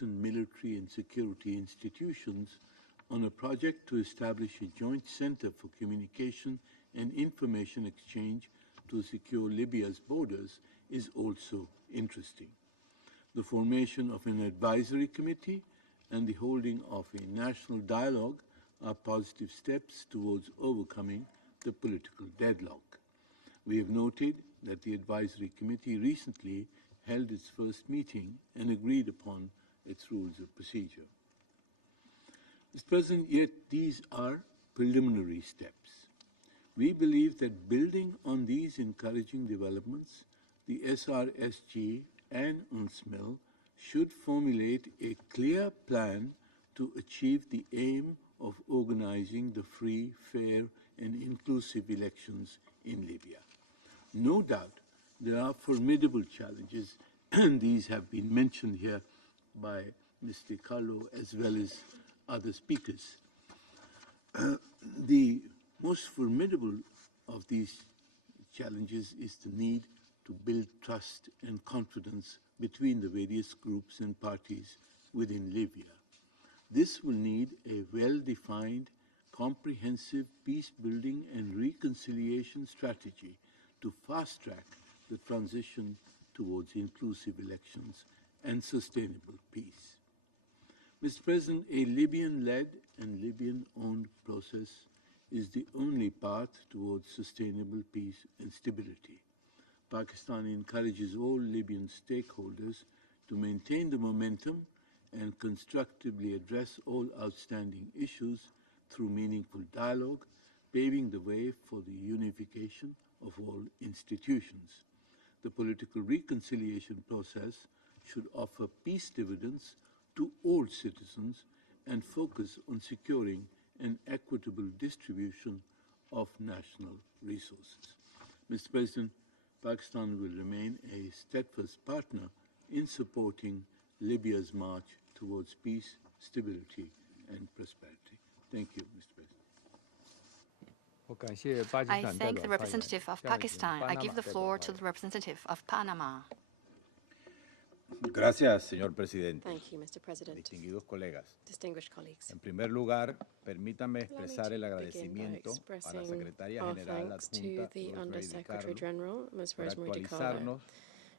Western military and security institutions on a project to establish a joint center for communication and information exchange to secure Libya's borders is also interesting. The formation of an advisory committee and the holding of a national dialogue are positive steps towards overcoming the political deadlock. We have noted that the advisory committee recently held its first meeting and agreed upon its rules of procedure. Mr. President, yet these are preliminary steps. We believe that building on these encouraging developments, the SRSG and UNSMIL should formulate a clear plan to achieve the aim of organizing the free, fair, and inclusive elections in Libya. No doubt there are formidable challenges, and these have been mentioned here by Mr. Carlo as well as other speakers. The most formidable of these challenges is the need to build trust and confidence between the various groups and parties within Libya. This will need a well-defined, comprehensive peace-building and reconciliation strategy to fast-track the transition towards inclusive elections and sustainable peace. Mr. President, a Libyan-led and Libyan-owned process is the only path towards sustainable peace and stability. Pakistan encourages all Libyan stakeholders to maintain the momentum and constructively address all outstanding issues through meaningful dialogue, paving the way for the unification of all institutions. The political reconciliation process should offer peace dividends to all citizens and focus on securing an equitable distribution of national resources. Mr. President, Pakistan will remain a steadfast partner in supporting Libya's march towards peace, stability, and prosperity. Thank you, Mr. President. I thank the representative of Pakistan. I give the floor to the representative of Panama. Gracias, señor presidente. Thank you, Mr. President. Distinguidos colegas. Distinguished colleagues. En primer lugar, permítame expresar el agradecimiento a la Secretaria General Adjunta, Undersecretary General, Ms. por Rosemary DiCarlo, actualizarnos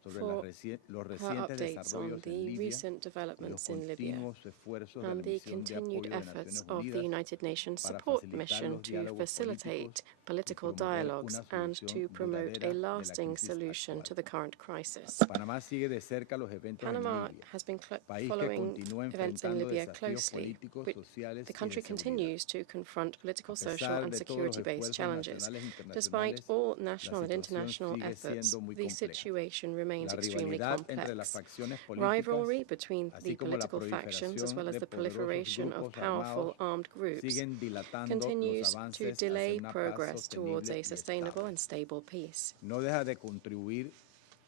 sobre los her recientes updates on desarrollos en the Libia recent y developments los in Libya continuos esfuerzos de la and the Misión de continued Apoyo de efforts Naciones of the Unidas United Nations para Support facilitar Mission los to diálogos facilitate políticos political y promover dialogues una and solución to promote duradera a de la lasting crisis solution actual. to the current crisis. Panamá sigue de cerca los eventos en Panama Libia, has been país que following continúa events in enfrentando Libya desafíos closely. políticos, sociales The y de country seguridad. continues to confront political, A social, pesar and de todos los security-based esfuerzos challenges. nacionales e Despite internacionales, all la national and situación international sigue efforts, siendo muy the compleja. situation remains La extremely rivalidad entre las complex. facciones políticas, Rivalry between the así como la political factions, as well as proliferación de the poderosos proliferation of grupos powerful armados, armed groups, siguen dilatando los continues to avances hacia delay una paz progress towards sostenible a y sustainable estable. and stable peace. No deja de contribuir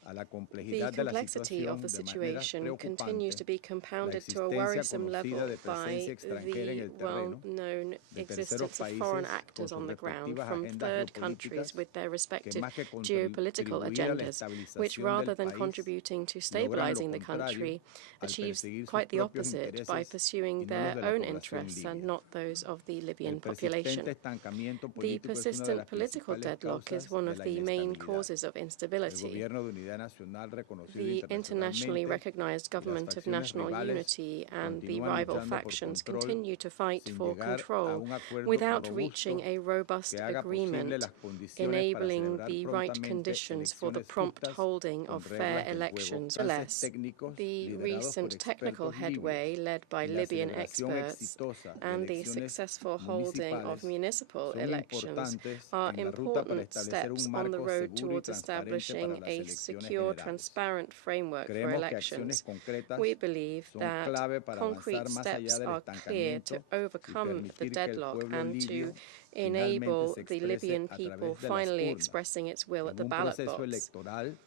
a la The complejidad de la complexity of situación the de manera situation continues to preocupante be la compounded to a existencia worrisome level conocida de by presencia extranjera en the el terreno well-known de terceros existence of foreign países actors con on sus the ground respectivas from agendas third countries geopolíticas with their que respective más que geopolitical contribuir a la agendas, which estabilización rather del than país contributing to logran lo stabilizing the contrario country, al achieves perseguir sus quite the propios opposite by intereses pursuing y no their los de la own población interests and libia. not those of the El Libyan population. persistente estancamiento The político es una de persistent las political principales deadlock is causas one de of la the main inestabilidad. causes of El instability. gobierno de unidad nacional reconocido The internationally internacionalmente recognized y las government of facciones national rivales unity and the continúan rival luchando por factions control continue to fight sin for llegar a control un acuerdo without robusto reaching a robust que haga posible agreement las condiciones para enabling celebrar the right prontamente conditions for the elecciones prompt justas holding con of fair reglas del juego. elections. Avances Nevertheless, técnicos the liderados por recent technical expertos headway libios led by y la Libyan celebración experts exitosa de and the elecciones successful holding of municipales municipal son elections importantes are en la ruta para important establecer steps un on the marco road seguro y towards transparente para establishing las a elecciones secure, generales. transparent framework for Creemos que elections. acciones concretas We believe son that clave para concrete avanzar más allá steps del are clear to estancamiento y overcome the permitir que el deadlock pueblo and to libio finalmente enable se the exprese Libyan a people través de las finally urnas expressing its will at en the un ballot proceso box. electoral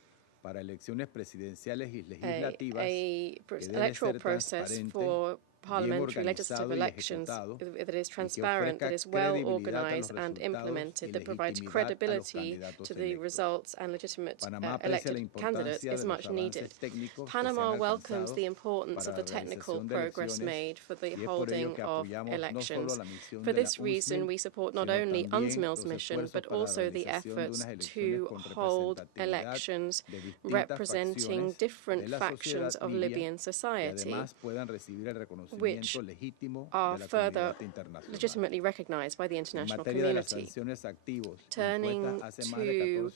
para elecciones presidenciales y A legislativas que debe electoral ser process transparente, for parliamentary legislative elections that is transparent, that is well organized and implemented, that provides credibility to the results and legitimate elected candidates is much needed. Panama welcomes the importance of the technical progress made for the holding of elections. For this reason, we support not only UNSMIL's mission, but also the efforts to hold elections representing different factions of Libyan society, which are further legitimately recognized by the international community. Turning to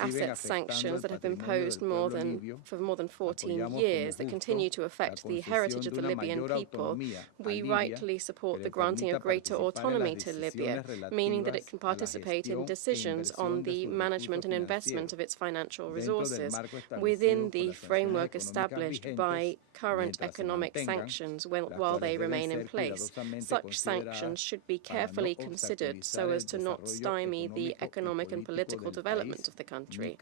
asset sanctions that have been imposed for more than 14 years that continue to affect the heritage of the Libyan people, we rightly support the granting of greater autonomy to Libya, meaning that it can participate in decisions on the management and investment of its financial resources within the framework established by current economic sanctions while they remain in place. Such sanctions should be carefully considered so as to not stymie the economic and political development of the country,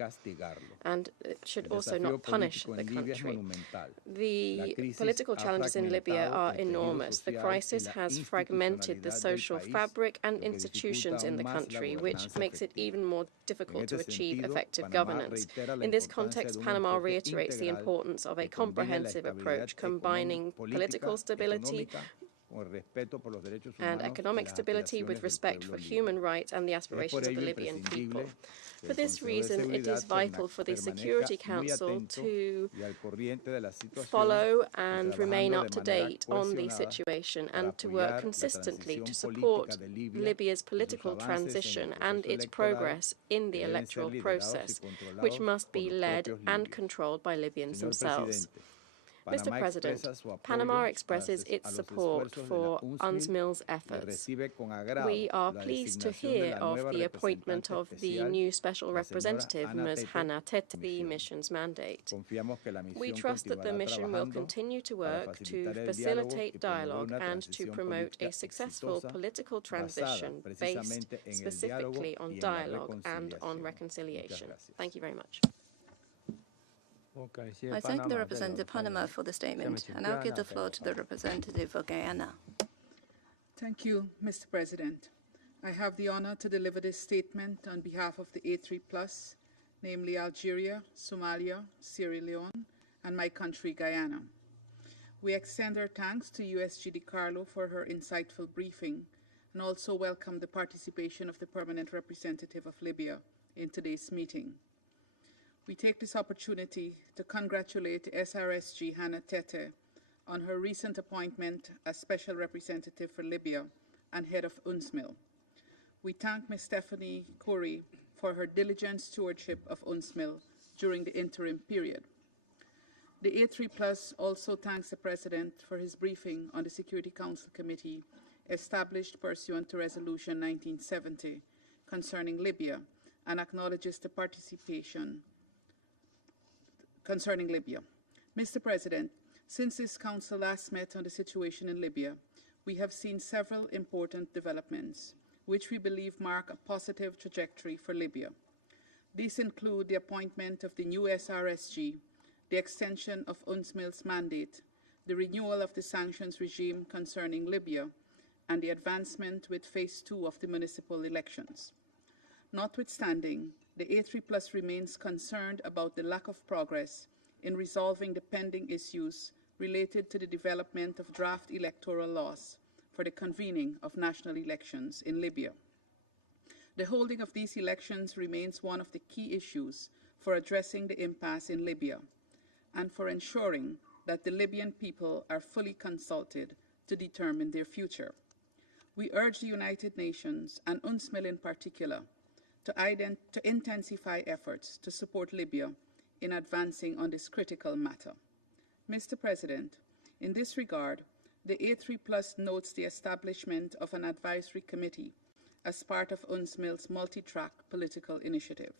and it should also not punish the country. The political challenges in Libya are enormous. The crisis has fragmented the social fabric and institutions in the country, which makes it even more difficult to achieve effective governance. In this context, Panama reiterates the importance of a comprehensive approach combining political stability and economic stability with respect for human rights and the aspirations of the Libyan people. For this reason, it is vital for the Security Council to follow and remain up to date on the situation and to work consistently to support Libya's political transition and its progress in the electoral process, which must be led and controlled by Libyans themselves. Mr. President, Panama expresses its support for UNSMIL's efforts. We are pleased to hear of the appointment of the new Special Representative, Ms. Hannah Tete, the mission's mandate. We trust that the mission will continue to work to facilitate dialogue and to promote a successful political transition based specifically on dialogue and on reconciliation. Thank you very much. I thank the representative of Panama for the statement, and I'll give the floor to the representative of Guyana. Thank you, Mr. President. I have the honor to deliver this statement on behalf of the A3+, namely Algeria, Somalia, Sierra Leone, and my country, Guyana. We extend our thanks to USG DiCarlo for her insightful briefing, and also welcome the participation of the permanent representative of Libya in today's meeting. We take this opportunity to congratulate SRSG Hannah Tete on her recent appointment as Special Representative for Libya and head of UNSMIL. We thank Ms. Stephanie Khoury for her diligent stewardship of UNSMIL during the interim period. The A3+ also thanks the President for his briefing on the Security Council Committee established pursuant to Resolution 1970 concerning Libya and acknowledges the participation concerning Libya. Mr. President, since this Council last met on the situation in Libya, we have seen several important developments, which we believe mark a positive trajectory for Libya. These include the appointment of the new SRSG, the extension of UNSMIL's mandate, the renewal of the sanctions regime concerning Libya, and the advancement with Phase 2 of the municipal elections. Notwithstanding, the A3+ remains concerned about the lack of progress in resolving the pending issues related to the development of draft electoral laws for the convening of national elections in Libya. The holding of these elections remains one of the key issues for addressing the impasse in Libya and for ensuring that the Libyan people are fully consulted to determine their future. We urge the United Nations, and UNSMIL in particular, to intensify efforts to support Libya in advancing on this critical matter. Mr. President, in this regard, the A3+ notes the establishment of an advisory committee as part of UNSMIL's multi-track political initiative.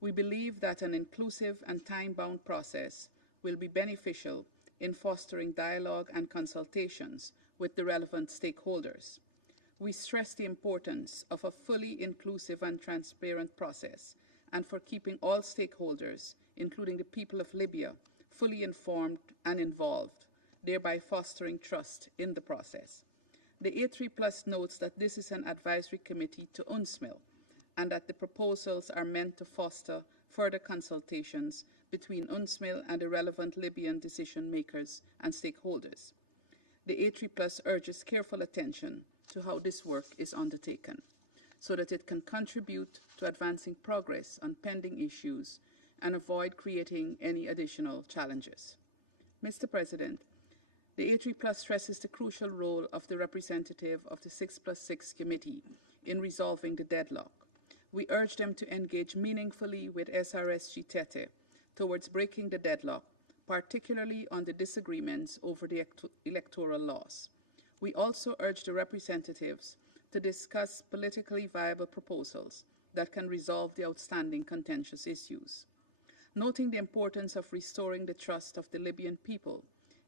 We believe that an inclusive and time-bound process will be beneficial in fostering dialogue and consultations with the relevant stakeholders. We stress the importance of a fully inclusive and transparent process and for keeping all stakeholders, including the people of Libya, fully informed and involved. thereby fostering trust in the process. The A3+ notes that this is an advisory committee to UNSMIL and that the proposals are meant to foster further consultations between UNSMIL and the relevant Libyan decision makers and stakeholders. The A3+ urges careful attention to how this work is undertaken, so that it can contribute to advancing progress on pending issues and avoid creating any additional challenges. Mr. President, the A3+ stresses the crucial role of the representative of the 6+6 Committee in resolving the deadlock. We urge them to engage meaningfully with SRSG Tete towards breaking the deadlock, particularly on the disagreements over the electoral laws. We also urge the representatives to discuss politically viable proposals that can resolve the outstanding contentious issues. Noting the importance of restoring the trust of the Libyan people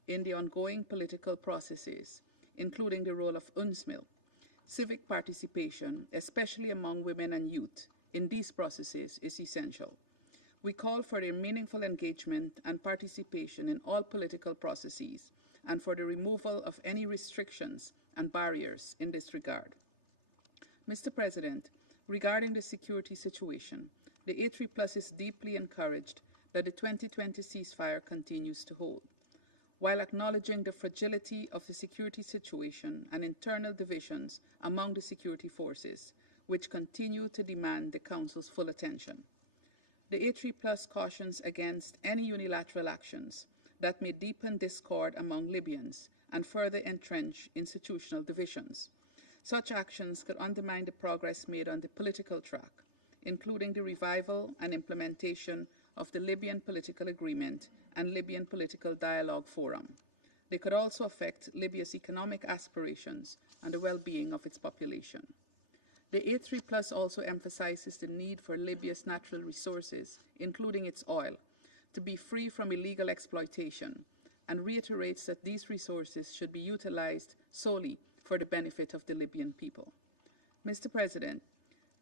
in the ongoing political processes, including the role of UNSMIL, civic participation, especially among women and youth, in these processes is essential. We call for their meaningful engagement and participation in all political processes and for the removal of any restrictions and barriers in this regard. Mr. President, regarding the security situation, the A3+ is deeply encouraged that the 2020 ceasefire continues to hold. While acknowledging the fragility of the security situation and internal divisions among the security forces, which continue to demand the Council's full attention. The A3+ cautions against any unilateral actions that may deepen discord among Libyans and further entrench institutional divisions. Such actions could undermine the progress made on the political track, including the revival and implementation of the Libyan Political Agreement and Libyan Political Dialogue Forum. They could also affect Libya's economic aspirations and the well-being of its population. The A3+ also emphasizes the need for Libya's natural resources, including its oil, to be free from illegal exploitation, and reiterates that these resources should be utilized solely for the benefit of the Libyan people. Mr. President,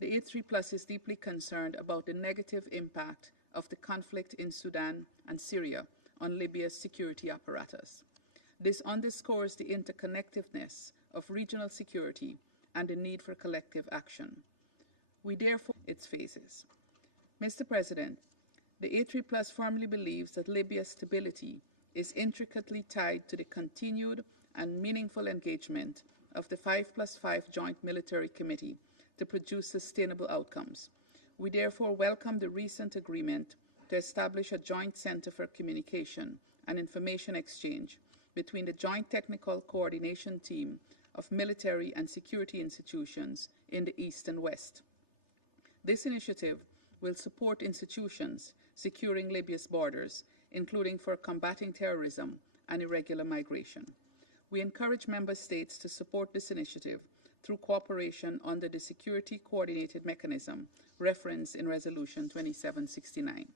the A3+ is deeply concerned about the negative impact of the conflict in Sudan and Syria on Libya's security apparatus. This underscores the interconnectedness of regional security and the need for collective action. We therefore its phases. Mr. President, the A3+ firmly believes that Libya's stability is intricately tied to the continued and meaningful engagement of the 5+5 Joint Military Committee to produce sustainable outcomes. We therefore welcome the recent agreement to establish a joint center for communication and information exchange between the Joint Technical Coordination Team of military and security institutions in the East and West. This initiative will support institutions securing Libya's borders, including for combating terrorism and irregular migration. We encourage member states to support this initiative through cooperation under the Security Coordinated Mechanism referenced in Resolution 2769.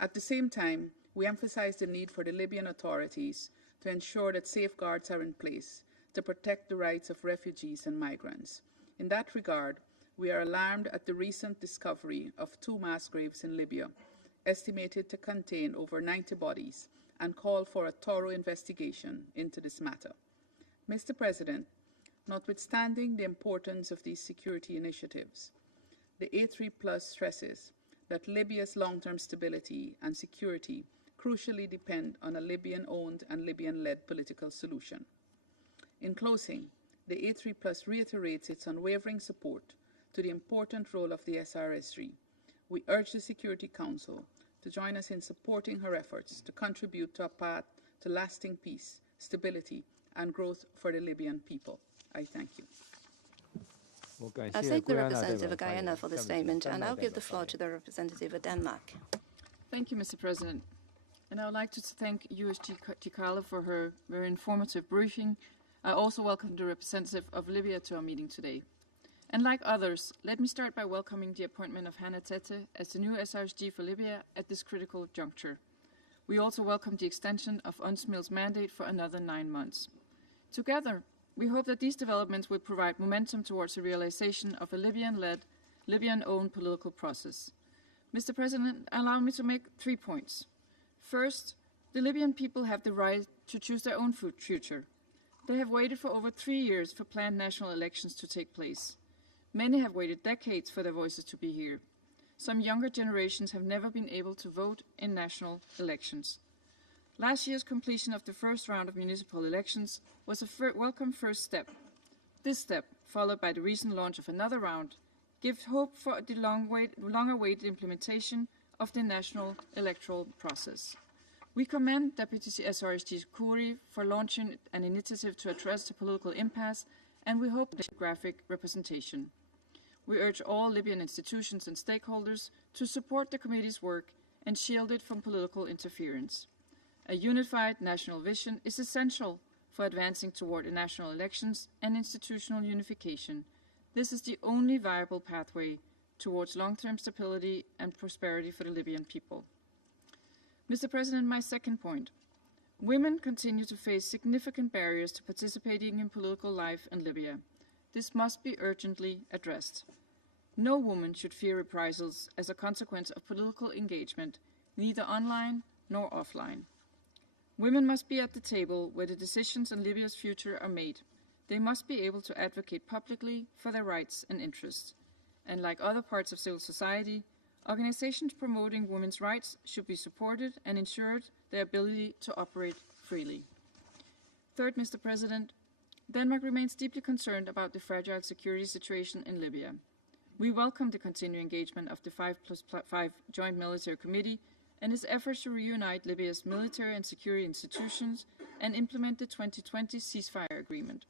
At the same time, we emphasize the need for the Libyan authorities to ensure that safeguards are in place to protect the rights of refugees and migrants. In that regard, we are alarmed at the recent discovery of 2 mass graves in Libya, estimated to contain over 90 bodies, and call for a thorough investigation into this matter. Mr. President, notwithstanding the importance of these security initiatives, the A3+ stresses that Libya's long-term stability and security crucially depend on a Libyan-owned and Libyan-led political solution. In closing, the A3+ reiterates its unwavering support to the important role of the SRSG. We urge the Security Council to join us in supporting her efforts to contribute to a path to lasting peace, stability, and growth for the Libyan people. I thank you. I thank the representative of Guyana for the statement, and I'll give the floor to the representative of Denmark. Thank you, Mr. President. And I would like to thank USG Tikala for her very informative briefing. I also welcome the representative of Libya to our meeting today. And like others, let me start by welcoming the appointment of Hannah Tete as the new SRSG for Libya at this critical juncture. We also welcome the extension of UNSMIL's mandate for another 9 months. Together, we hope that these developments will provide momentum towards the realization of a Libyan-led, Libyan-owned political process. Mr. President, allow me to make 3 points. First, the Libyan people have the right to choose their own future. They have waited for over 3 years for planned national elections to take place. Many have waited decades for their voices to be heard. Some younger generations have never been able to vote in national elections. Last year's completion of the first round of municipal elections was a welcome first step. This step, followed by the recent launch of another round, gives hope for the long-awaited implementation of the national electoral process. We commend Deputy SRSG Khoury for launching an initiative to address the political impasse, and we hope for geographic representation. We urge all Libyan institutions and stakeholders to support the committee's work and shield it from political interference. A unified national vision is essential for advancing toward national elections and institutional unification. This is the only viable pathway towards long-term stability and prosperity for the Libyan people. Mr. President, my second point. Women continue to face significant barriers to participating in political life in Libya. This must be urgently addressed. No woman should fear reprisals as a consequence of political engagement, neither online nor offline. Women must be at the table where the decisions on Libya's future are made. They must be able to advocate publicly for their rights and interests. And like other parts of civil society, organizations promoting women's rights should be supported and ensured their ability to operate freely. Third, Mr. President, Denmark remains deeply concerned about the fragile security situation in Libya. We welcome the continued engagement of the 5+5 Joint Military Committee and its efforts to reunite Libya's military and security institutions and implement the 2020 ceasefire agreement.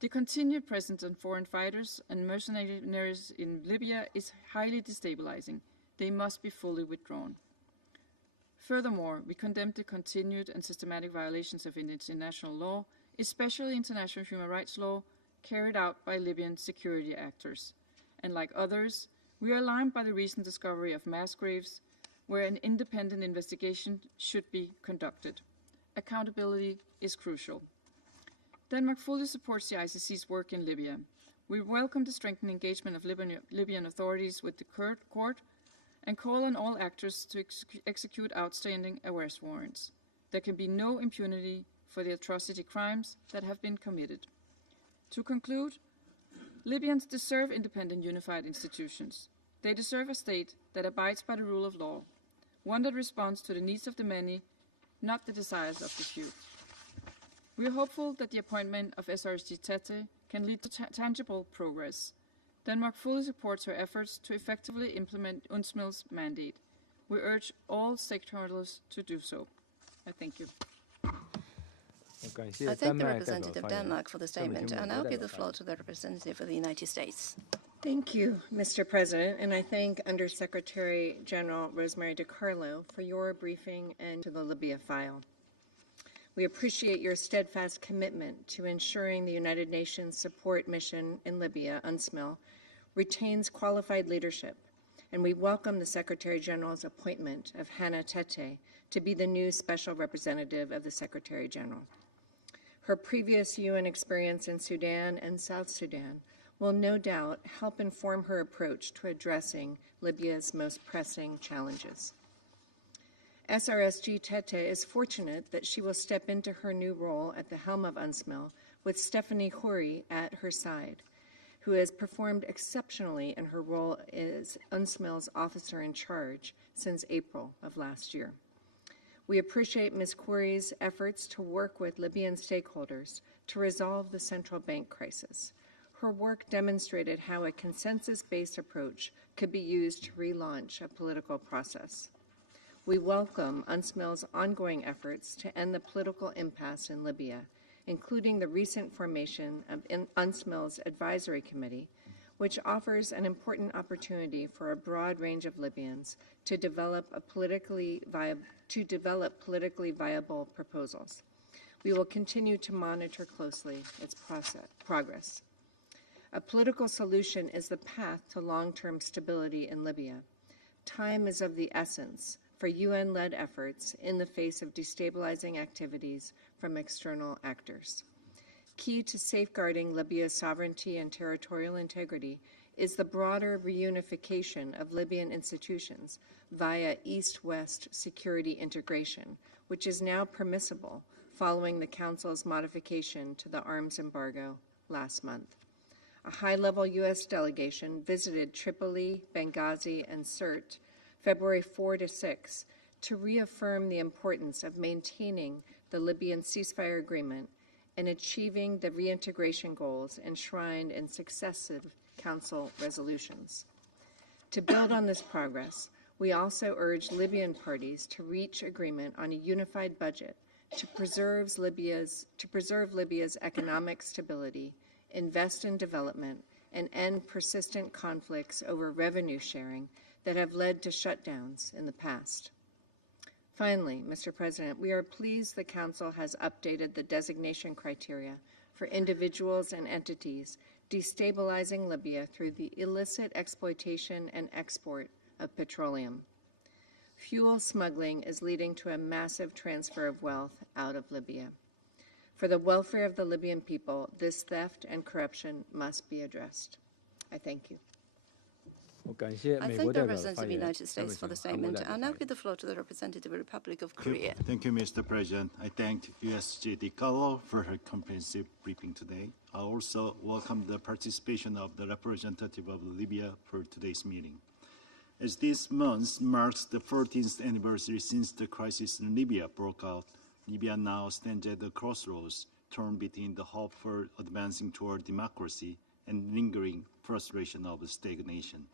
The continued presence of foreign fighters and mercenaries in Libya is highly destabilizing. They must be fully withdrawn. Furthermore, we condemn the continued and systematic violations of international law, especially international human rights law, carried out by Libyan security actors. And like others, we are alarmed by the recent discovery of mass graves, where an independent investigation should be conducted. Accountability is crucial. Denmark fully supports the ICC's work in Libya. We welcome the strengthened engagement of Libyan authorities with the court and call on all actors to execute outstanding arrest warrants. There can be no impunity for the atrocity crimes that have been committed. To conclude, Libyans deserve independent, unified institutions. They deserve a state that abides by the rule of law, one that responds to the needs of the many, not the desires of the few. We are hopeful that the appointment of SRSG Tete can lead to tangible progress. Denmark fully supports her efforts to effectively implement UNSMIL's mandate. We urge all stakeholders to do so. I thank you. I thank the representative of Denmark for the statement, and I'll give the floor to the representative of the United States. Thank you, Mr. President, and I thank Undersecretary General Rosemary DiCarlo for your briefing and to the Libya file. We appreciate your steadfast commitment to ensuring the United Nations Support Mission in Libya, UNSMIL, retains qualified leadership, and we welcome the Secretary General's appointment of Hannah Tete to be the new Special Representative of the Secretary General. Her previous UN experience in Sudan and South Sudan will no doubt help inform her approach to addressing Libya's most pressing challenges. SRSG Tete is fortunate that she will step into her new role at the helm of UNSMIL with Stephanie Khoury at her side, who has performed exceptionally in her role as UNSMIL's officer in charge since April of last year. We appreciate Ms. Khoury's efforts to work with Libyan stakeholders to resolve the central bank crisis. Her work demonstrated how a consensus-based approach could be used to relaunch a political process. We welcome UNSMIL's ongoing efforts to end the political impasse in Libya, including the recent formation of UNSMIL's Advisory Committee, which offers an important opportunity for a broad range of Libyans to develop politically viable proposals. We will continue to monitor closely its progress. A political solution is the path to long-term stability in Libya. Time is of the essence for UN-led efforts in the face of destabilizing activities from external actors. Key to safeguarding Libya's sovereignty and territorial integrity is the broader reunification of Libyan institutions via East-West security integration, which is now permissible following the Council's modification to the arms embargo last month. A high-level U.S. delegation visited Tripoli, Benghazi, and Sirte February 4 to 6 to reaffirm the importance of maintaining the Libyan ceasefire agreement and achieving the reintegration goals enshrined in successive Council resolutions. To build on this progress, we also urge Libyan parties to reach agreement on a unified budget to preserve Libya's economic stability, invest in development, and end persistent conflicts over revenue sharing that have led to shutdowns in the past. Finally, Mr. President, we are pleased the Council has updated the designation criteria for individuals and entities destabilizing Libya through the illicit exploitation and export of petroleum. Fuel smuggling is leading to a massive transfer of wealth out of Libya. For the welfare of the Libyan people, this theft and corruption must be addressed. I thank you. I thank the representative of the United States for the statement. I'll now give the floor to the representative of the Republic of Korea. Thank you, Mr. President. I thank USG Carlo for her comprehensive briefing today. I also welcome the participation of the representative of Libya for today's meeting. As this month marks the 14th anniversary since the crisis in Libya broke out, Libya now stands at the crossroads, torn between the hope for advancing toward democracy and lingering frustration of stagnation.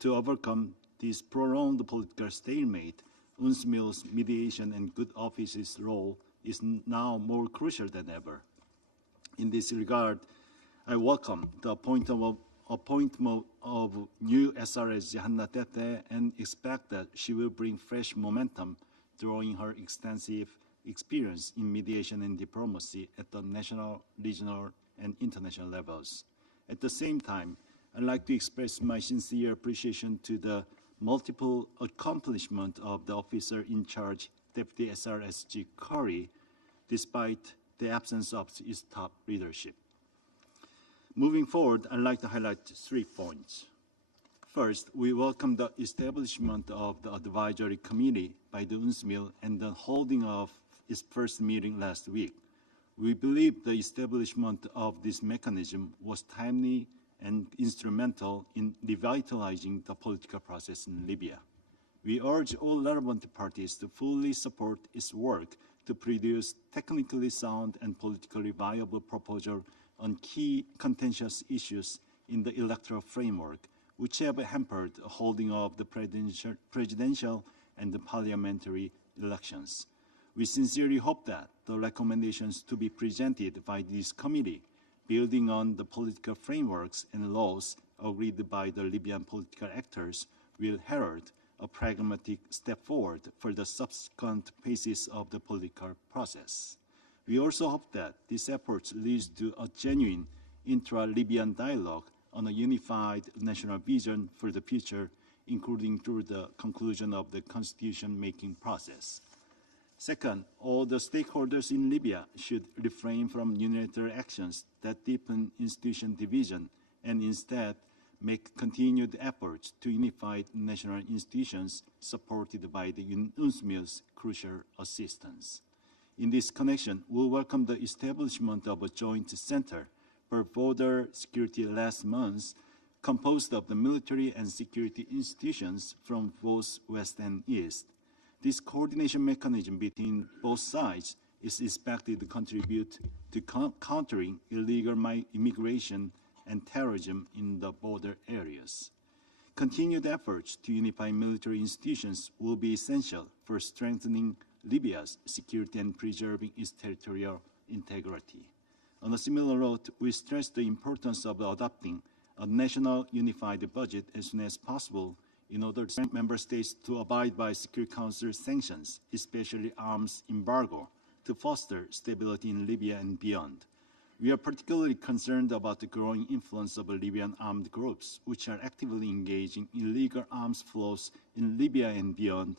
To overcome this prolonged political stalemate, UNSMIL's mediation and good office's role is now more crucial than ever. In this regard, I welcome the appointment of new SRS Johanna Tete and expect that she will bring fresh momentum, drawing her extensive experience in mediation and diplomacy at the national, regional, and international levels. At the same time, I'd like to express my sincere appreciation to the multiple accomplishments of the officer in charge, Deputy SRSG Curry, despite the absence of his top leadership. Moving forward, I'd like to highlight 3 points. First, we welcome the establishment of the advisory committee by the UNSMIL and the holding of its first meeting last week. We believe the establishment of this mechanism was timely and instrumental in revitalizing the political process in Libya. We urge all relevant parties to fully support its work to produce technically sound and politically viable proposals on key contentious issues in the electoral framework, which have hampered the holding of the presidential and the parliamentary elections. We sincerely hope that the recommendations to be presented by this committee, building on the political frameworks and laws agreed by the Libyan political actors, will herald a pragmatic step forward for the subsequent phases of the political process. We also hope that this effort leads to a genuine intra-Libyan dialogue on a unified national vision for the future, including through the conclusion of the constitution-making process. Second, all the stakeholders in Libya should refrain from unilateral actions that deepen institution division and instead make continued efforts to unify national institutions supported by the UNSMIL's crucial assistance. In this connection, we welcome the establishment of a joint center for border security last month, composed of the military and security institutions from both West and East. This coordination mechanism between both sides is expected to contribute to countering illegal immigration and terrorism in the border areas. Continued efforts to unify military institutions will be essential for strengthening Libya's security and preserving its territorial integrity. On a similar note, we stress the importance of adopting a national unified budget as soon as possible in order to member states to abide by Security Council sanctions, especially arms embargo, to foster stability in Libya and beyond. We are particularly concerned about the growing influence of Libyan armed groups, which are actively engaging in illegal arms flows in Libya and beyond,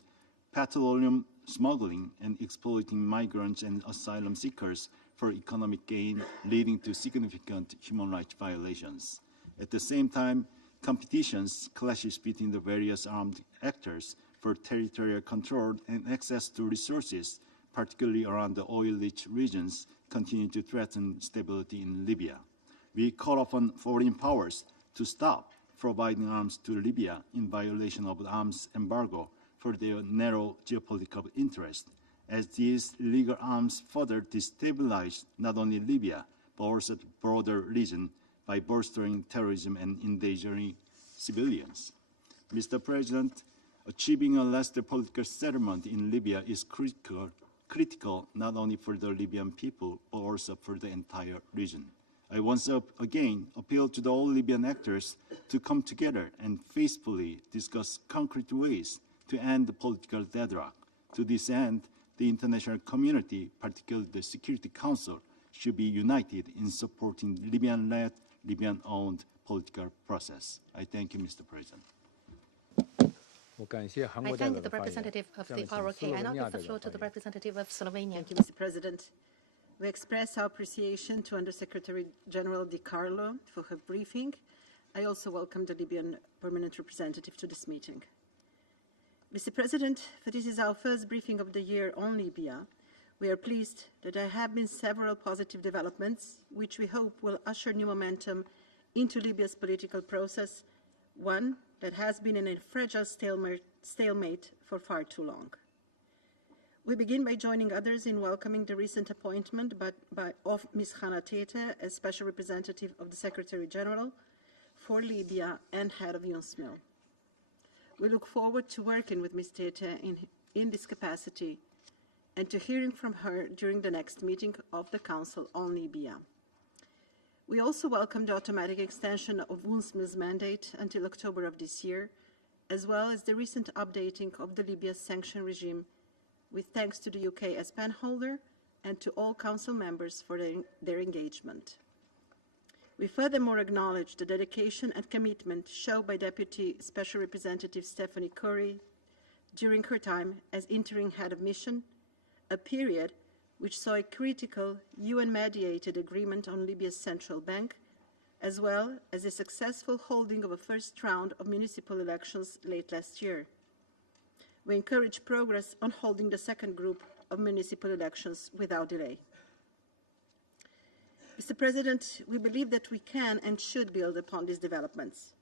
petroleum smuggling, and exploiting migrants and asylum seekers for economic gain, leading to significant human rights violations. At the same time, competitions, clashes between the various armed actors for territorial control and access to resources particularly around the oil-rich regions, continue to threaten stability in Libya. We call upon foreign powers to stop providing arms to Libya in violation of the arms embargo for their narrow geopolitical interest, as these illegal arms further destabilize not only Libya, but also the broader region by bolstering terrorism and endangering civilians. Mr. President, achieving a lasting political settlement in Libya is critical not only for the Libyan people, but also for the entire region. I once again appeal to all Libyan actors to come together and faithfully discuss concrete ways to end the political deadlock. To this end, the international community, particularly the Security Council, should be united in supporting Libyan-led, Libyan-owned political process. I thank you, Mr. President. I thank the representative of the ROK. I now give the floor to the representative of Slovenia. Thank you, Mr. President. We express our appreciation to Undersecretary General Di Carlo for her briefing. I also welcome the Libyan permanent representative to this meeting. Mr. President, for this is our first briefing of the year on Libya. We are pleased that there have been several positive developments, which we hope will usher new momentum into Libya's political process, one that has been in a fragile stalemate for far too long. We begin by joining others in welcoming the recent appointment of Ms. Hannah Tete as Special Representative of the Secretary General for Libya and head of UNSMIL. We look forward to working with Ms. Tete in this capacity and to hearing from her during the next meeting of the Council on Libya. We also welcome the automatic extension of UNSMIL's mandate until October of this year, as well as the recent updating of the Libya sanction regime, with thanks to the UK as penholder and to all Council members for their engagement. We furthermore acknowledge the dedication and commitment shown by Deputy Special Representative Stephanie Curry during her time as interim head of mission, a period which saw a critical UN-mediated agreement on Libya's central bank, as well as a successful holding of a first round of municipal elections late last year. We encourage progress on holding the second group of municipal elections without delay. Mr. President, we believe that we can and should build upon these developments.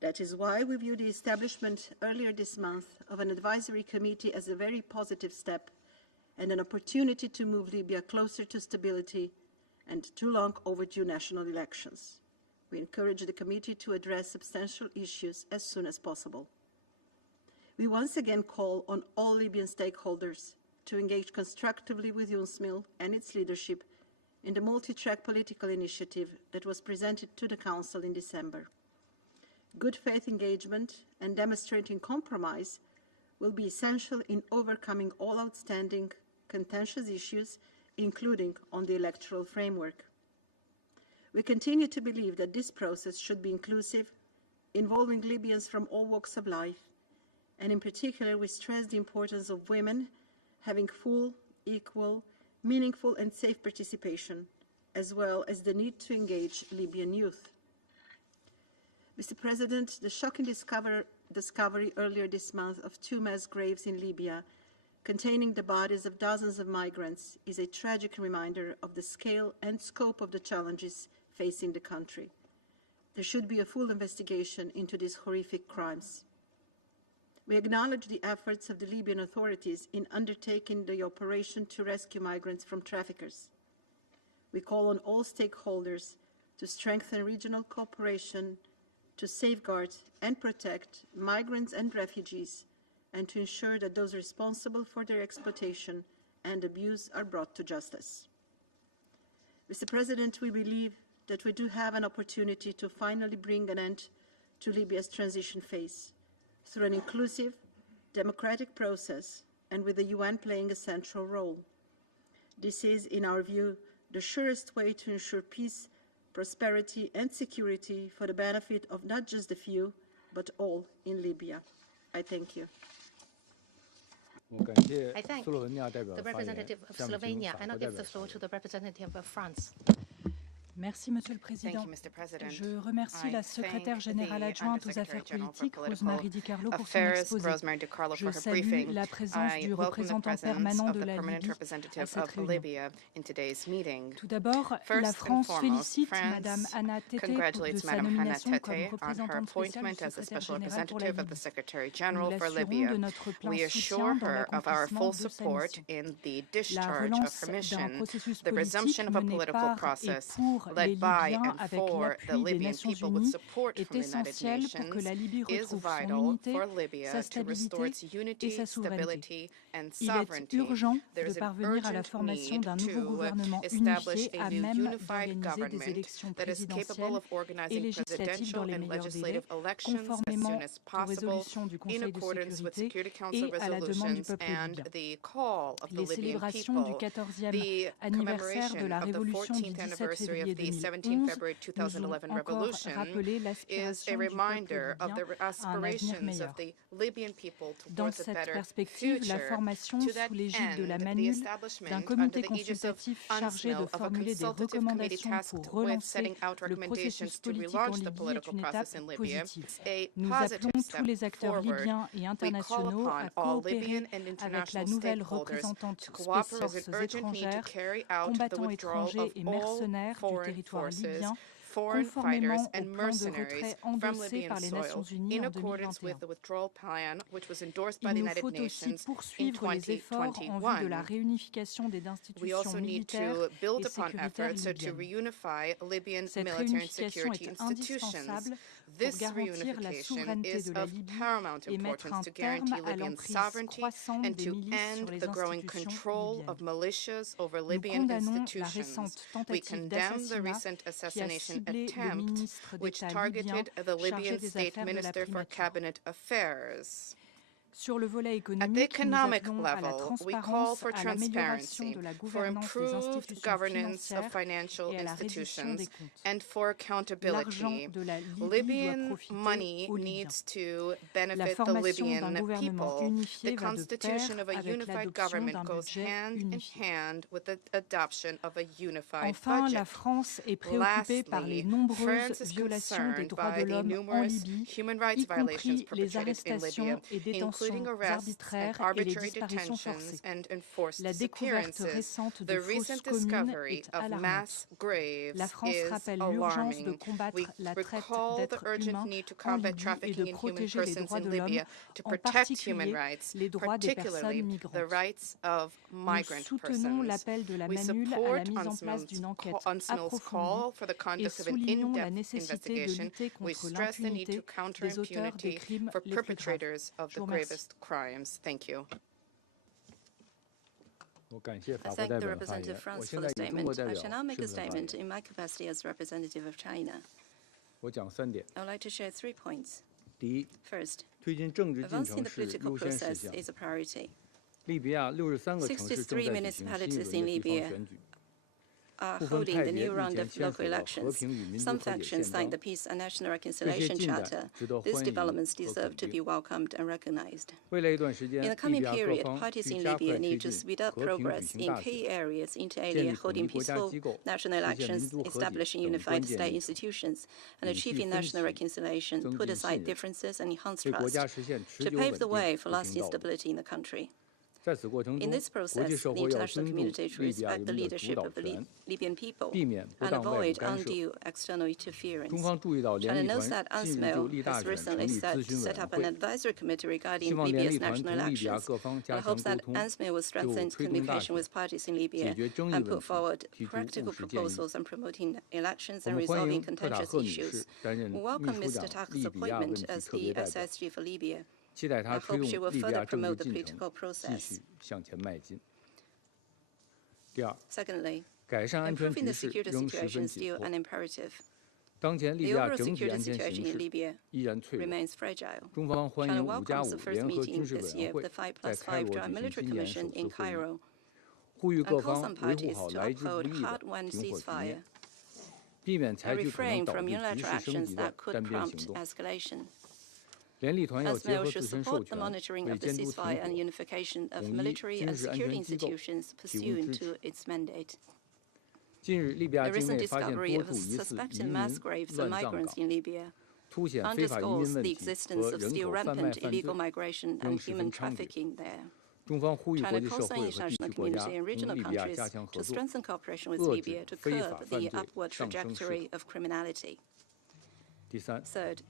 That is why we view the establishment earlier this month of an advisory committee as a very positive step and an opportunity to move Libya closer to stability and to long overdue national elections. We encourage the committee to address substantial issues as soon as possible. We once again call on all Libyan stakeholders to engage constructively with UNSMIL and its leadership in the multi-track political initiative that was presented to the Council in December. Good faith engagement and demonstrating compromise will be essential in overcoming all outstanding contentious issues, including on the electoral framework. We continue to believe that this process should be inclusive, involving Libyans from all walks of life, and in particular we stress the importance of women having full, equal, meaningful and safe participation, as well as the need to engage Libyan youth. Mr. President, the shocking discovery earlier this month of 2 mass graves in Libya containing the bodies of dozens of migrants is a tragic reminder of the scale and scope of the challenges facing the country. There should be a full investigation into these horrific crimes. We acknowledge the efforts of the Libyan authorities in undertaking the operation to rescue migrants from traffickers. We call on all stakeholders to strengthen regional cooperation to safeguard and protect migrants and refugees, and to ensure that those responsible for their exploitation and abuse are brought to justice. Mr. President, we believe that we do have an opportunity to finally bring an end to Libya's transition phase through an inclusive, democratic process and with the UN playing a central role. This is, in our view, the surest way to ensure peace, prosperity and security for the benefit of not just a few, but all in Libya. I thank you. I thank the representative of Slovenia, and I'll give the floor to the representative of France. Merci, Monsieur le Président. Je remercie la secrétaire générale adjointe aux affaires politiques, Rosemary DiCarlo, pour son exposé. Je salue la présence du représentant permanent de la Libye à cette réunion. Tout d'abord, la France félicite Madame Anna Tete de sa nomination comme représentante spéciale du secrétaire général pour la Libye. Nous l'assurons de notre plein soutien dans l'accomplissement de sa mission. La relance d'un processus politique mené par et pour les Libyens avec l'appui des Nations Unies est essentiel pour que la Libye retrouve son unité, sa stabilité et sa souveraineté. Il est urgent de parvenir à la formation d'un nouveau gouvernement unifié à même d'organiser des élections présidentielles et législatives dans les meilleurs délais, conformément aux résolutions du Conseil de sécurité et à la demande du peuple libyen. Les célébrations du 14e anniversaire de la révolution du 17 février 2011 nous ont encore rappelé l'aspiration du peuple libyen à un avenir meilleur. Dans cette perspective, la formation sous l'égide de la MANUL d'un comité consultatif chargé de formuler des recommandations pour relancer le processus politique en Libye est une étape positive. Nous appelons tous les acteurs libyens et internationaux à coopérer avec la nouvelle représentante spéciale des forces étrangères, combattants étrangers et mercenaires du territoire libyen, conformément au plan de retrait endossé par les Nations Unies en 2021. Il nous faut aussi poursuivre les efforts en vue de la réunification des institutions militaires et sécuritaires libyennes. Cette réunification est indispensable pour garantir la souveraineté de la Libye et mettre un terme à l'emprise croissante des milices sur les institutions libyennes. Nous condamnons la récente tentative d'assassinat qui a ciblé le ministre d'État libyen chargé des affaires de la primature. Sur le volet économique, nous appelons à la transparence, à l'amélioration de la gouvernance des institutions financières et à la réduction des comptes. L'argent de la Libye doit profiter aux Libyens. La formation d'un gouvernement unifié va de pair avec l'adoption d'un budget unifié. Enfin, la France est préoccupée par les nombreuses violations des droits de l'homme en Libye, y compris les arrestations et détentions arbitraires et les disparitions forcées. La découverte récente de fausses communes est alarmante. La France rappelle l'urgence de combattre la traite d'êtres humains en Libye et de protéger les droits de l'homme, en particulier les droits des personnes migrantes. Nous soutenons l'appel de la MANUL à la mise en place d'une enquête approfondie et soulignons la nécessité de lutter contre l'impunité des auteurs des crimes les plus graves. Je vous remercie. Thank you. I thank the representative of France for the statement. I shall now make a statement in my capacity as representative of China. I would like to share 3 points. First, advancing the political process is a priority. 63 municipalities in Libya are holding the new round of local elections. Some factions signed the Peace and National Reconciliation Charter. These developments deserve to be welcomed and recognized. In the coming period, parties in Libya need to speed up progress in key areas, inter alia, holding peaceful national elections, establishing unified state institutions, and achieving national reconciliation, put aside differences and enhance trust, to pave the way for lasting stability in the country. In this process, the international community should respect the leadership of the Libyan people and avoid undue external interference. China knows that UNSMIL has recently set up an advisory committee regarding Libya's national elections. It hopes that UNSMIL will strengthen communication with parties in Libya and put forward practical proposals on promoting elections and resolving contentious issues. We welcome Mr. Tak's appointment as the SSG for Libya. I hope she will further promote the political process. Secondly, improving the security situation is still an imperative. The overall security situation in Libya remains fragile. China welcomes the first meeting this year of the 5+5 Joint Military Commission in Cairo and calls on parties to uphold hard-won ceasefire and refrain from unilateral actions that could prompt escalation. UNSMIL should support the monitoring of the ceasefire and unification of military and security institutions pursuant to its mandate. The recent discovery of suspected mass graves of migrants in Libya underscores the existence of still rampant illegal migration and human trafficking there. China calls on the international community and regional countries to strengthen cooperation with Libya to curb the upward trajectory of criminality. Third,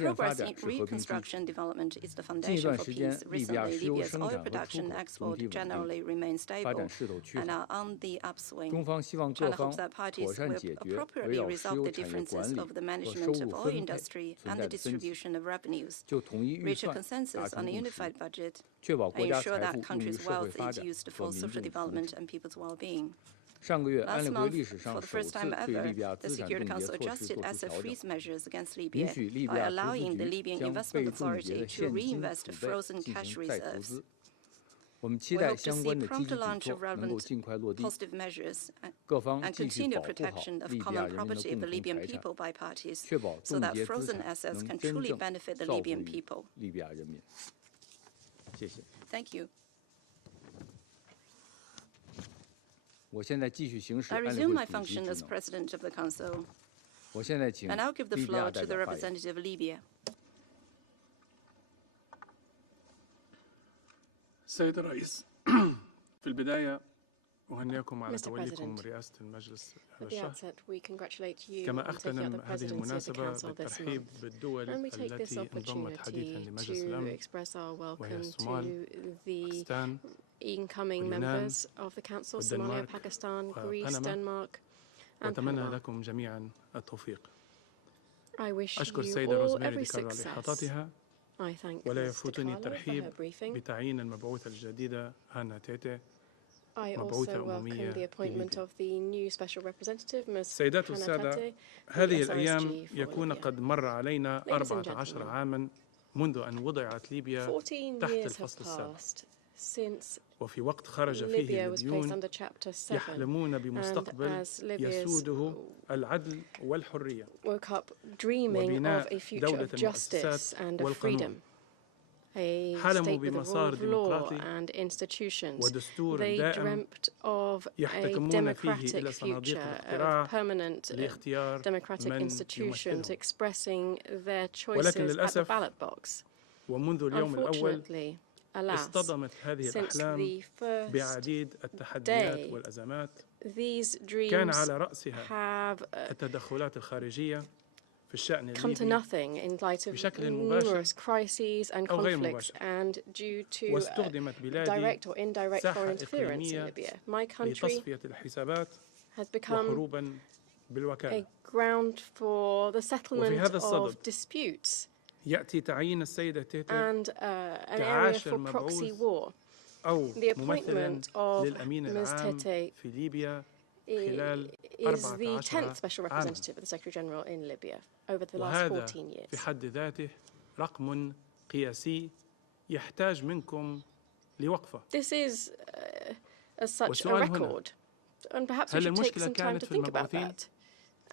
progress in reconstruction development is the foundation for peace. Recently, Libya's oil production export generally remained stable and are on the upswing. China hopes that parties will appropriately resolve the differences over the management of oil industry and the distribution of revenues, reach a consensus on a unified budget, and ensure that country's wealth is used for social development and people's well-being. Last month, for the first time ever, the Security Council adjusted asset freeze measures against Libya by allowing the Libyan Investment Authority to reinvest frozen cash reserves. We hope to see prompt launch of relevant positive measures and continued protection of common property of the Libyan people by parties so that frozen assets can truly benefit the Libyan people. Thank you. I resume my function as President of the Council, and I'll give the floor to the representative of Libya. سيد الرئيس، في البداية أهنئكم على توليكم رئاسة المجلس هذا الشهر. كما أغتنم هذه المناسبة بالترحيب بالدول التي انضمت حديثا لمجلس الأمن وهي الصومال، باكستان، incoming members of the Council, Somalia, Pakistan, Greece, Denmark, and وأتمنى لكم جميعا التوفيق. I wish أشكر you السيدة all روزماري every ديكارو success. لإحاطتها، I thank ولا Mr. يفوتني Carlo for الترحيب her briefing. بتعيين المبعوثة الجديدة هانا تيتي I also مبعوثة welcome أممية the appointment of the new special representative, Ms. سيدات والسادة، Hanna هذه Tate, الأيام SRSG for يكون Libya. قد مر علينا Ladies and 14 gentlemen, عاما منذ أن وضعت ليبيا 14 تحت years have الفصل السابع، passed since وفي وقت خرج فيه Libya was placed الليبيون under Chapter 7 يحلمون بمستقبل as Libyans يسوده العدل والحرية woke up dreaming of وبناء a future دولة of justice المؤسسات and of والقانون. freedom, a حلموا state with a rule بمسار of law ديمقراطي and institutions. ودستور They دائم dreamt of a يحتكمون فيه democratic إلى صناديق future, الاقتراع of permanent لاختيار democratic من institutions يمثلهم. expressing their ولكن choices at the للأسف ballot box. ومنذ اليوم الأول Unfortunately, alas, اصطدمت هذه since الأحلام the first بعديد التحديات day, والأزمات these كان dreams على رأسها have التدخلات الخارجية في الشأن come to الليبي nothing in light of بشكل مباشر numerous crises and أو غير conflicts مباشر. and due to واستخدمت بلادي direct or indirect ساحة foreign interference in إقليمية Libya. My country لتصفية الحسابات has become وحروبا a بالوكالة. ground for the settlement وفي هذا of الصدد disputes يأتي تعيين السيدة تيتي and an area كعاشر for proxy مبعوث war. أو The ممثلا appointment of للأمين Ms. العام Tete في ليبيا خلال is the 14 10th special عاما، representative of the Secretary General in Libya over the last وهذا 14 years. في حد ذاته رقم قياسي يحتاج منكم لوقفة. This is as such a والسؤال هنا، record, and perhaps we هل should take المشكلة some time كانت to في think about المبعوثين؟ that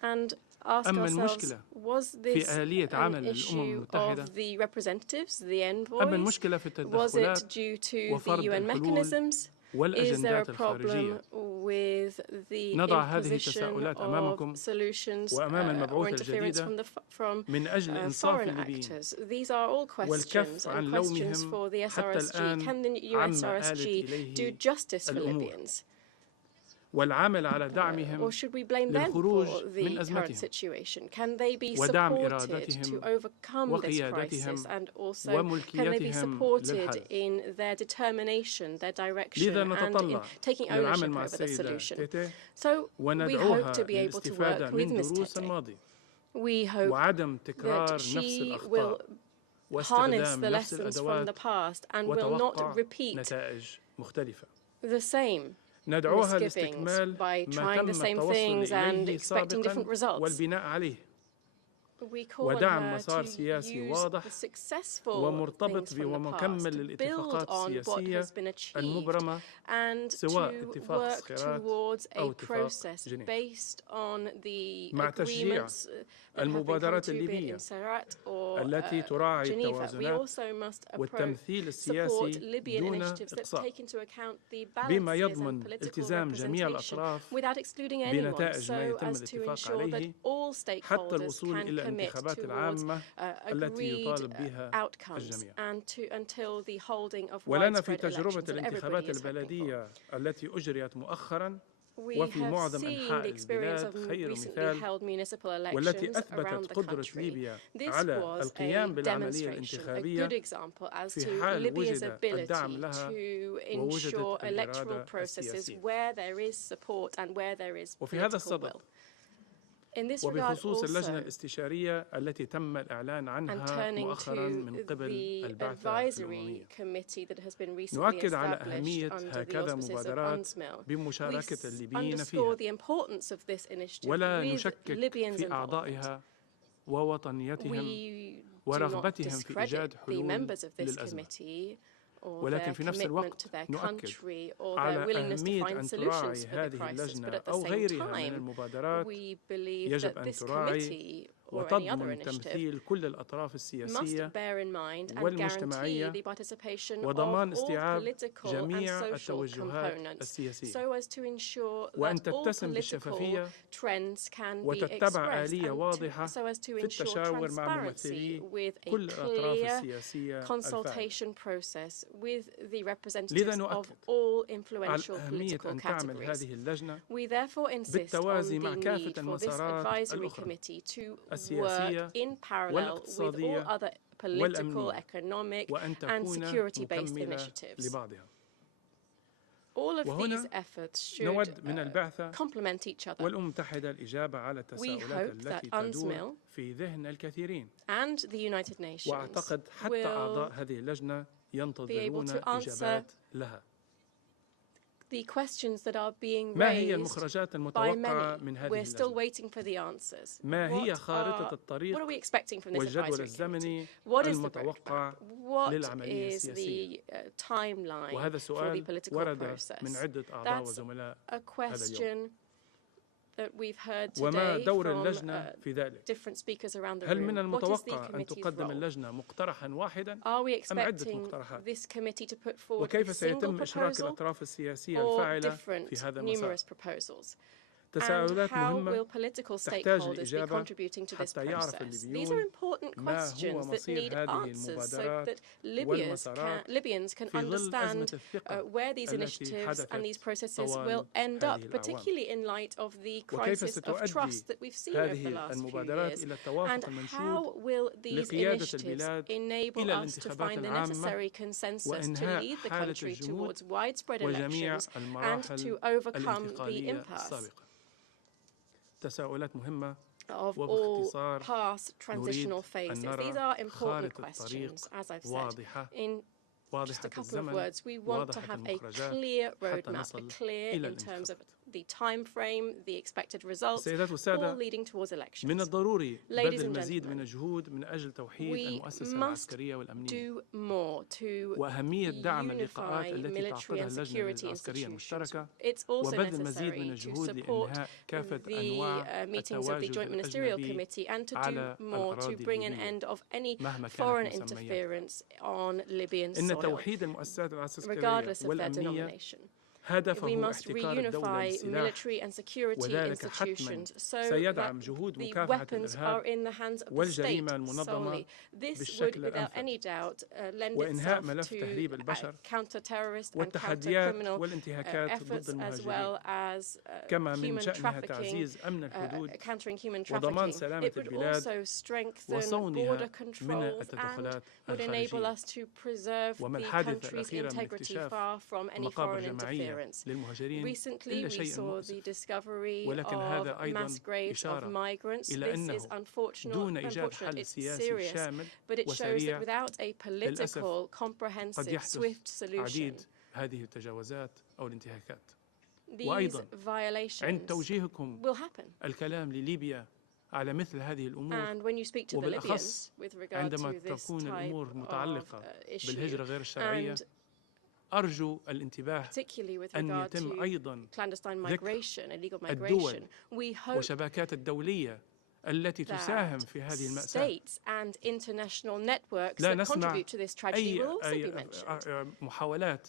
and ask أما ourselves, المشكلة was في this آلية an عمل الأمم issue المتحدة؟ of the representatives, the أما envoys? المشكلة في Was التدخلات it due to the وفرض UN الحلول mechanisms? Is there a والأجندات problem الخارجية؟ with the نضع هذه imposition التساؤلات of أمامكم solutions وأمام or المبعوثة interference الجديدة from من أجل إنصاف foreign الليبيين actors? These are all questions والكف عن and questions لومهم for the حتى SRSG. الآن Can the عما آلت SRSG do إليه justice for الأمور Libyans? والعمل على دعمهم Or should we blame them for للخروج the من current أزمتهم situation? Can they be ودعم supported إرادتهم to overcome this وقيادتهم crisis, and also can they be وملكيتهم supported للحل. in their determination, their direction, لذا and in نتطلع taking للعمل ownership مع over the السيدة solution? تيتي So we hope وندعوها to be able to للاستفادة work with من Ms. دروس Tete. الماضي We hope وعدم تكرار that نفس she will الأخطاء harness واستخدام the نفس lessons from the الأدوات past and will not وتوقع repeat نتائج مختلفة. the same ندعوها misgivings لاستكمال by ما trying تم the same التوصل things and إليه expecting different سابقا results. والبناء عليه ودعم مسار سياسي واضح ومرتبط ومكمل للاتفاقات السياسية المبرمة سواء اتفاق الصخيرات أو اتفاق جنيف مع تشجيع المبادرات الليبية التي تراعي التوازنات والتمثيل السياسي دون إقصاء بما يضمن التزام جميع الأطراف بنتائج ما يتم الاتفاق عليه حتى الوصول إلى الانتخابات العامة التي يطالب بها الجميع. ولنا في تجربة الانتخابات البلدية التي أجريت مؤخراً وفي معظم أنحاء البلاد خير مثال والتي أثبتت قدرة ليبيا على القيام بالعملية الانتخابية في حال وجد الدعم لها ووجدت الإرادة السياسية. وفي هذا الصدد وبخصوص اللجنة الاستشارية التي تم الإعلان عنها مؤخرا من قبل البعثة الأممية نؤكد على أهمية هكذا مبادرات بمشاركة الليبيين فيها ولا نشكك في أعضائها ووطنيتهم ورغبتهم في إيجاد حلول للأزمة ولكن في نفس الوقت نؤكد على أهمية أن تراعي هذه اللجنة أو غيرها من المبادرات يجب أن تراعي وتضمن تمثيل كل الأطراف السياسية والمجتمعية وضمان استيعاب جميع التوجهات السياسية وأن تتسم بالشفافية وتتبع آلية واضحة في التشاور مع ممثلي كل الأطراف السياسية الفاعلة. لذا نؤكد على أهمية أن تعمل هذه اللجنة بالتوازي مع كافة المسارات الأخرى السياسية والاقتصادية والأمنية وأن تكون مكملة لبعضها. وهنا نود من البعثة والأمم المتحدة الإجابة على التساؤلات التي تدور في ذهن الكثيرين وأعتقد حتى أعضاء هذه اللجنة ينتظرون إجابات لها. ما هي المخرجات المتوقعة من هذه اللجنة؟ ما هي خارطة الطريق والجدول الزمني المتوقع للعملية السياسية؟ وهذا سؤال ورد من عدة أعضاء وزملاء هذا اليوم. وما دور اللجنة في ذلك؟ هل من المتوقع أن تقدم اللجنة مقترحاً واحداً أم عدة مقترحات؟ وكيف سيتم إشراك الأطراف السياسية الفاعلة في هذا المسار؟ تساؤلات مهمة تحتاج لإجابة حتى يعرف الليبيون ما هو مصير هذه المبادرات والمسارات في ظل أزمة الثقة التي حدثت طوال هذه الأعوام وكيف ستؤدي هذه المبادرات إلى التوافق المنشود لقيادة البلاد إلى الانتخابات العامة وإنهاء حالة الجمود وجميع المراحل الانتقالية السابقة. تساؤلات مهمة وباختصار نريد أن نرى خارطة طريق واضحة الزمن واضحة المخرجات حتى نصل إلى الانتخابات. السيدات والسادة من الضروري بذل المزيد من الجهود من أجل توحيد المؤسسة العسكرية والأمنية وأهمية دعم اللقاءات التي تعقدها اللجنة العسكرية المشتركة وبذل المزيد من الجهود لإنهاء كافة أنواع التواجد الأجنبي على الأراضي الليبية مهما كانت مسمياتها. إن توحيد المؤسسات العسكرية والأمنية هدفه احتكار الدولة للسلاح وذلك حتما سيدعم جهود مكافحة الإرهاب والجريمة المنظمة بالشكل الأنفع وإنهاء ملف تهريب البشر والتحديات والانتهاكات ضد المهاجرين كما من شأنها تعزيز أمن الحدود وضمان سلامة البلاد وصونها من التدخلات الخارجية وما الحادث الأخيرة من اكتشاف مقابر جماعية للمهاجرين إلا شيء مؤسف ولكن هذا أيضا إشارة إلى أنه دون إيجاد حل سياسي شامل وسريع للأسف قد يحدث عديد هذه التجاوزات أو الانتهاكات. وأيضا عند توجيهكم الكلام لليبيا على مثل هذه الأمور And when you speak to the Libyans with regard عندما to this تكون type الأمور of متعلقة issue, بالهجرة غير الشرعية and أرجو الانتباه particularly with أن regard يتم to أيضا clandestine ذكر migration, illegal الدول migration, we hope وشبكات الدولية التي تساهم في هذه المأساة. states and international networks لا that نسمع contribute to this tragedy will also be mentioned. محاولات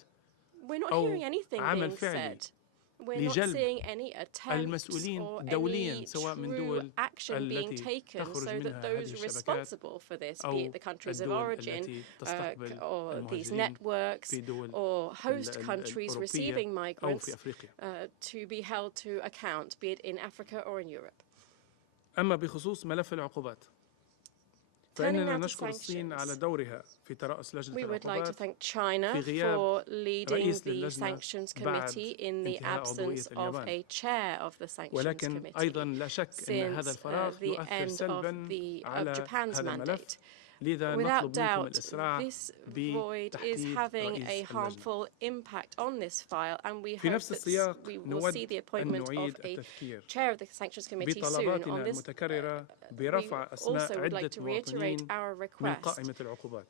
We're not أو hearing anything عمل being فعلي said. We're not لجلب seeing any attempts المسؤولين or دوليا any سواء من true دول action being التي taken تخرج so that منها هذه those الشبكات responsible for this, be أو it the countries of الدول origin التي تستقبل or these المهاجرين networks في دول or host countries الأوروبية receiving أو في migrants أفريقيا. to be held to account, be it in Africa or in Europe. أما بخصوص ملف العقوبات فإننا نشكر الصين على دورها في ترأس لجنة We would like to العقوبات thank China في غياب for leading رئيس the للجنة sanctions بعد committee in the انتهاء absence عضوية of اليابان. a chair of the sanctions ولكن committee أيضا لا شك أن هذا since الفراغ the يؤثر end سلبا of على Japan's هذا الملف. mandate. لذا Without نطلب منكم doubt, الإسراع this void is بتحديد having رئيس a اللجنة. harmful impact on this file, and we في hope نفس that السياق we will نود see the أن appointment of نعيد a التذكير chair of the sanctions committee soon. On بطلباتنا this, المتكررة we برفع أسماء also would عدة like to reiterate مواطنين our من request قائمة العقوبات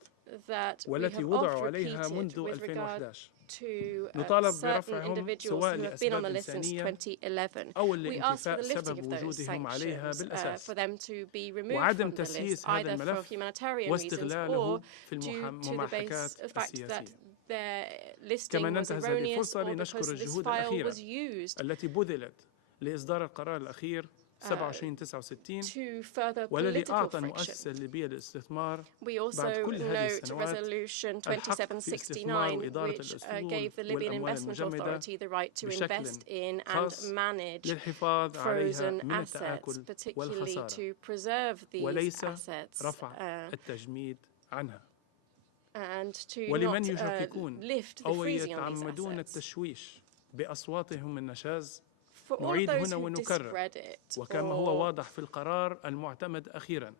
that we والتي have وضعوا oft عليها repeated منذ with regard 2011. to نطالب certain برفعهم individuals سواء who have been on the لأسباب list since إنسانية 2011. أو We ask for لانتفاء the lifting سبب of those وجودهم عليها sanctions بالأساس for them to be removed وعدم from the list, تسييس هذا either for الملف humanitarian reasons واستغلاله or في due to the المماحكات fact that السياسية. their كما listing was ننتهز هذه erroneous الفرصة or لنشكر because this الجهود file الأخيرة was used التي بذلت لإصدار القرار الأخير 2769 to further والذي political أعطى friction. المؤسسة الليبية للاستثمار We also بعد كل هذه note السنوات resolution الحق في استثمار 2769, وإدارة which الأصول gave the Libyan والأموال Investment المجمدة Authority the right to بشكل invest in and خاص manage للحفاظ عليها frozen من assets, التآكل particularly والخسارة to preserve these وليس assets رفع التجميد عنها. and to ولمن not يشككون lift the أو freezing on these يتعمدون assets. التشويش بأصواتهم النشاز For all نعيد those هنا who ونكرر discredit وكما هو or واضح في القرار المعتمد أخيرا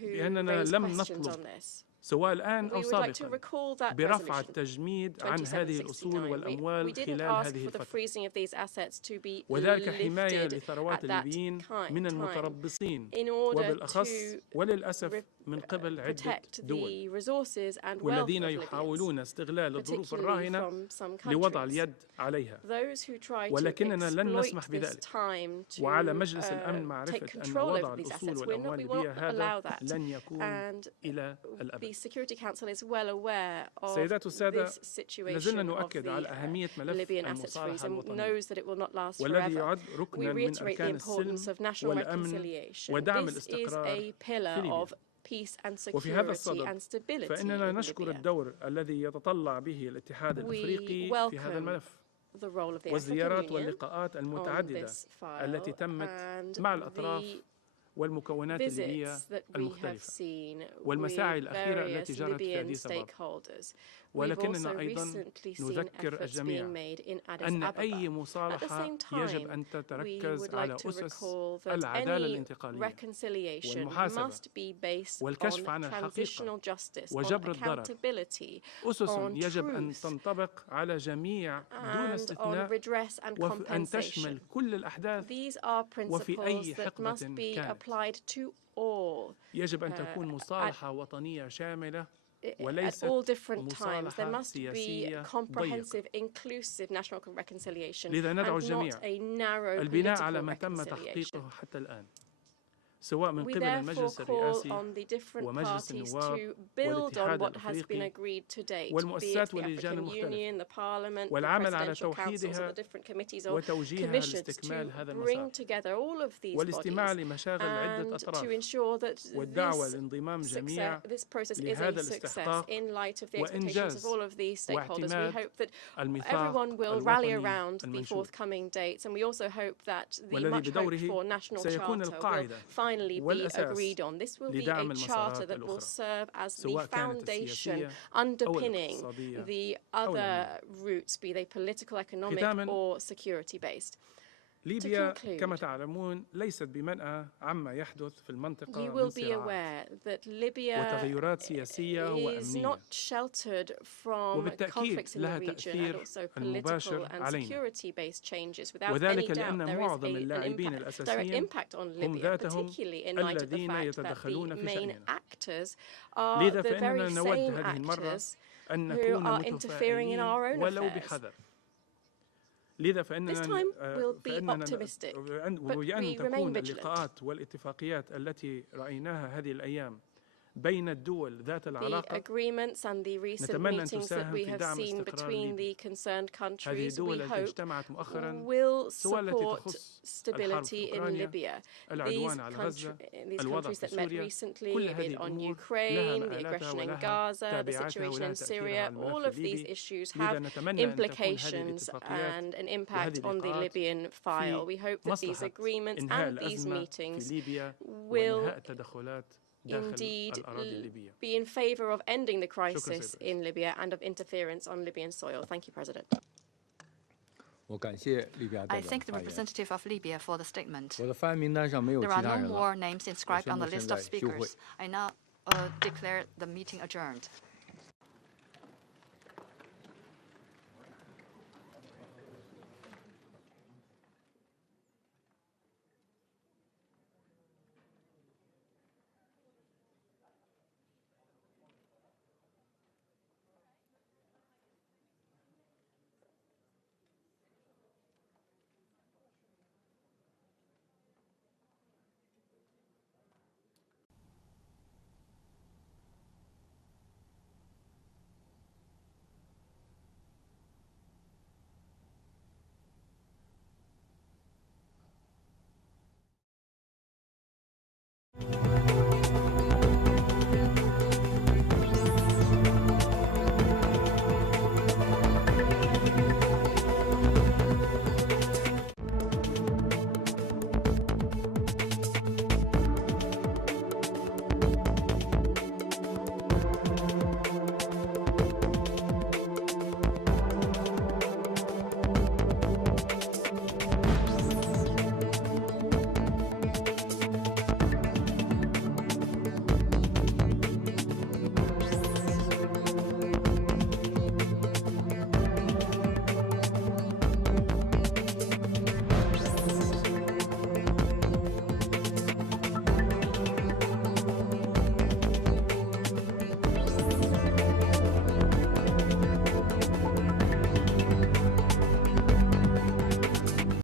who بأننا raise لم questions نطلب on this, سواء الآن أو we would like to سابقا recall that برفع resolution التجميد عن هذه الأصول 2769. والأموال We didn't خلال ask هذه for the الفترة freezing of these assets to be وذلك حماية lifted لثروات at that الليبيين من time المتربصين in order وبالأخص to وللأسف من قبل عدة protect دول the resources and wealth والذين of Libyans, يحاولون استغلال الظروف particularly الراهنة from some لوضع countries. اليد عليها Those who try to ولكننا لن نسمح exploit this بذلك time to وعلى مجلس الأمن take معرفة أن control وضع over these الأصول assets. والأموال We will الليبية not allow هذا that. لن يكون And إلى the الأبد. Security Council is well aware of سيدات السادة this situation لازلنا of نؤكد على the أهمية ملف Libyan assets المصالحة freeze and الوطنية knows that it will not last والذي forever. يعد We ركنا من reiterate the أركان importance of السلم national والأمن reconciliation. ودعم This is الاستقرار a pillar في ليبيا. of peace and وفي هذا security الصدد and stability فإننا in نشكر Libya. الدور الذي يتطلع به الاتحاد الأفريقي في هذا الملف The role of the African والزيارات Union واللقاءات on المتعددة this file التي تمت and مع الأطراف the والمكونات الليبية visits that we have المختلفة seen والمساعي with الأخيرة التي various جرت في Libyan أديس أبابا stakeholders. We've also ولكننا أيضا recently seen نذكر efforts الجميع being made in Addis أن أي Ababa. At the مصالحة same يجب time, أن we تتركز would على like to أسس recall that العدالة any الانتقالية reconciliation والمحاسبة must be based والكشف on عن transitional الحقيقة justice, on وجبر الضرر accountability, أسس on يجب أن truth, تنطبق على جميع دون and on استثناء redress and وأن compensation. تشمل كل الأحداث These are وفي principles أي that حقبة must be كانت applied to all. يجب أن تكون مصالحة وطنية شاملة At وليست all different times, there مصالحة must be سياسية ضيقة. comprehensive, inclusive national reconciliation لذا ندعو and الجميع not a narrow البناء على political ما تم reconciliation. تحقيقه حتى الآن سواء من We قبل therefore المجلس call الرئاسي on the different ومجلس parties النواب to build on والاتحاد what has been الأفريقي agreed to date, be it والمؤسسات the واللجان African المختلفة Union, the Parliament, the والعمل على Presidential Councils, or توحيدها the different committees or وتوجيهها commissions لاستكمال to هذا bring المسار together all of these والاستماع bodies لمشاغل عدة and أطراف to ensure that والدعوة لانضمام جميع this process is لهذا a success الاستحقاق in light of the expectations of وإنجاز all of these stakeholders. We واعتماد hope that الميثاق everyone will rally الوطني around the المنشود forthcoming dates, and we also hope that the والذي much hoped بدوره for national سيكون charter will القاعدة finally be والأساس agreed on. This will be لدعم a charter المسارات that will الأخرى serve as the سواء كانت foundation السياسية أو underpinning الاقتصادية the أو other الأمنية. routes, be they political, economic, ختاماً or security based. ليبيا كما تعلمون ليست بمنأى عما يحدث في المنطقة من صراعات وتغيرات سياسية وأمنية وبالتأكيد لها تأثير مباشر علينا وذلك لأن معظم اللاعبين الأساسيين هم ذاتهم الذين يتدخلون في شأننا لذا فإننا نود هذه المرة أن نكون متفائلين ولو بحذر لذا فإننا وأن تكون اللقاءات والاتفاقيات التي رأيناها هذه الأيام بين الدول ذات العلاقة نتمنى أن تساهم في دعم استقرار ليبيا. هذه الدول التي اجتمعت مؤخرا سواء التي تخص الحرب في أوكرانيا، العدوان على غزة، الوضع في سوريا، كل هذه الأمور لها مآلاتها ولها تابعاتها ولها تأثيرها على الملف الليبي. لذا نتمنى أن تكون هذه الاتفاقيات وهذه اللقاءات في مصلحة إنهاء الأزمة في ليبيا وإنهاء التدخلات indeed be in favor of ending the crisis in Libya and of interference on Libyan soil. Thank you, President. I thank the representative of Libya for the statement. There are no more names inscribed on the list of speakers. I now declare the meeting adjourned.